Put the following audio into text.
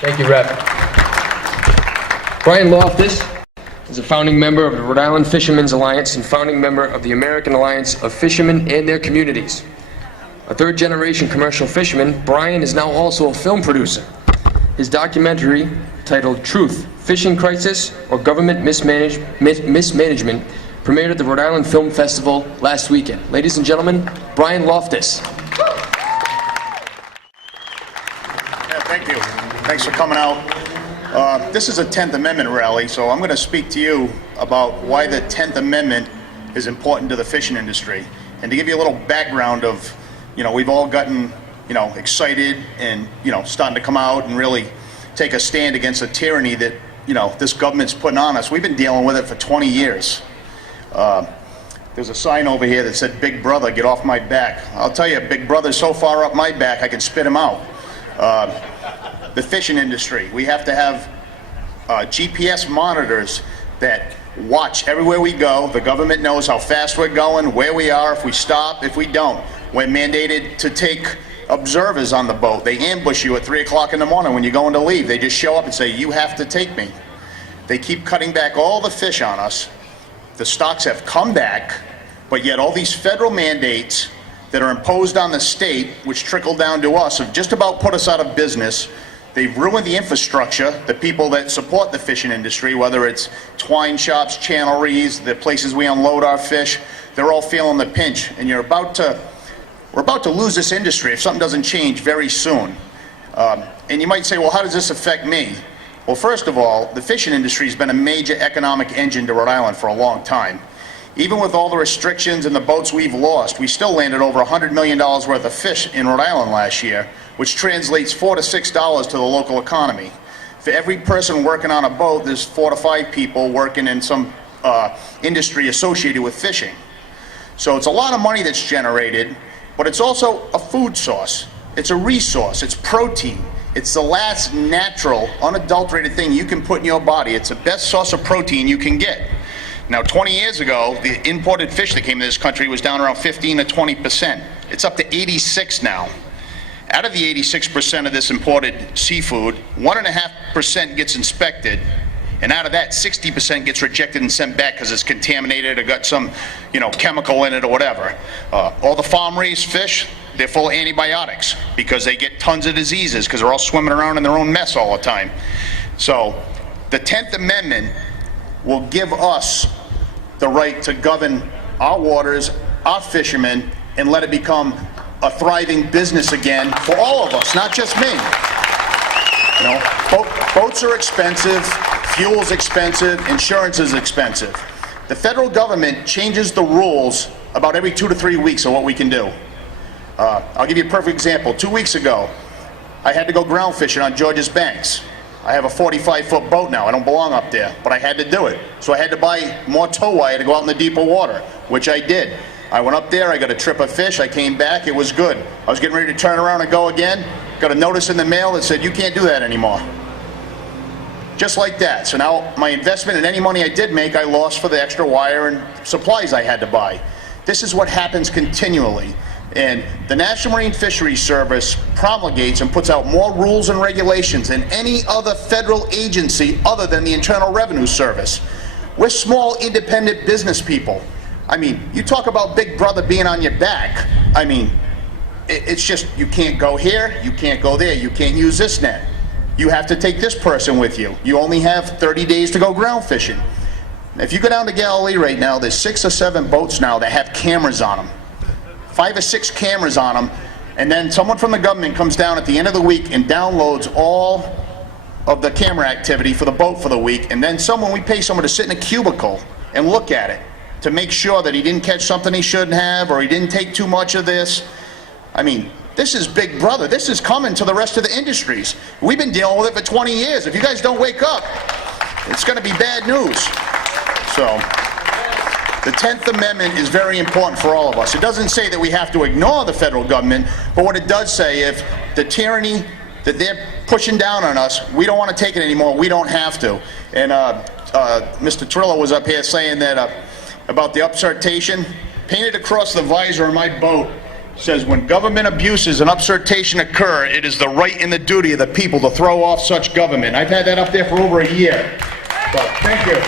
Thank you, Rep. Brian Loftus is a founding member of the Rhode Island Fishermen's Alliance and founding member of the American Alliance of Fishermen and Their Communities. A third-generation commercial fisherman, Brian is now also a film producer. His documentary, titled Truth, Fishing Crisis or Government Mismanagement, premiered at the Rhode Island Film Festival last weekend. Ladies and gentlemen, Brian Loftus. Yeah, thank you. Thanks for coming out. This is a 10th Amendment rally, so I'm going to speak to you about why the 10th Amendment is important to the fishing industry. And to give you a little background of, we've all gotten, excited and, starting to come out and really take a stand against a tyranny that, this government's putting on us. We've been dealing with it for 20 years. There's a sign over here that said, "Big Brother, get off my back." I'll tell you, Big Brother's so far up my back, I can spit him out. The fishing industry, we have to have GPS monitors that watch everywhere we go. The government knows how fast we're going, where we are, if we stop, if we don't. We're mandated to take observers on the boat. They ambush you at 3 o'clock in the morning when you're going to leave. They just show up and say, "You have to take me." They keep cutting back all the fish on us. The stocks have come back, but yet all these federal mandates that are imposed on the state, which trickle down to us, have just about put us out of business. They've ruined the infrastructure, the people that support the fishing industry, whether it's twine shops, channelries, the places we unload our fish. They're all feeling the pinch, and we're about to lose this industry if something doesn't change very soon. And you might say, well, how does this affect me? Well, first of all, the fishing industry has been a major economic engine to Rhode Island for a long time. Even with all the restrictions and the boats we've lost, we still landed over $100 million worth of fish in Rhode Island last year, which translates $4 to $6 to the local economy. For every person working on a boat, there's 4 to 5 people working in some industry associated with fishing. So it's a lot of money that's generated, but it's also a food source. It's a resource. It's protein. It's the last natural, unadulterated thing you can put in your body. It's the best source of protein you can get. Now, 20 years ago, the imported fish that came to this country was down around 15 to 20%. It's up to 86 now. Out of the 86% of this imported seafood, 1.5% gets inspected, and out of that, 60% gets rejected and sent back because it's contaminated or got some, chemical in it or whatever. All the farm-raised fish, they're full of antibiotics because they get tons of diseases because they're all swimming around in their own mess all the time. So, the 10th Amendment will give us the right to govern our waters, our fishermen, and let it become a thriving business again for all of us, not just me. Boats are expensive, fuel's expensive, insurance is expensive. The federal government changes the rules about every 2 to 3 weeks of what we can do. I'll give you a perfect example. 2 weeks ago, I had to go ground fishing on George's Banks. I have a 45-foot boat now. I don't belong up there, but I had to do it. So I had to buy more tow wire to go out in the deeper water, which I did. I went up there, I got a trip of fish, I came back, it was good. I was getting ready to turn around and go again, got a notice in the mail that said, "You can't do that anymore." Just like that. So now my investment and any money I did make, I lost for the extra wire and supplies I had to buy. This is what happens continually. And the National Marine Fisheries Service promulgates and puts out more rules and regulations than any other federal agency other than the Internal Revenue Service. We're small, independent business people. You talk about Big Brother being on your back. It's just, you can't go here, you can't go there, you can't use this net. You have to take this person with you. You only have 30 days to go ground fishing. If you go down to Galilee right now, there's 6 or 7 boats now that have cameras on them. 5 or 6 cameras on them, and then someone from the government comes down at the end of the week and downloads all of the camera activity for the boat for the week, and then we pay someone to sit in a cubicle and look at it to make sure that he didn't catch something he shouldn't have, or he didn't take too much of this. This is Big Brother. This is coming to the rest of the industries. We've been dealing with it for 20 years. If you guys don't wake up, it's going to be bad news. So, the 10th Amendment is very important for all of us. It doesn't say that we have to ignore the federal government, but what it does say, if the tyranny that they're pushing down on us, we don't want to take it anymore, we don't have to. And Mr. Trillo was up here saying that about the upsartation, painted across the visor of my boat says, "When government abuses and usurpation occur, it is the right and the duty of the people to throw off such government." I've had that up there for over a year. So, thank you.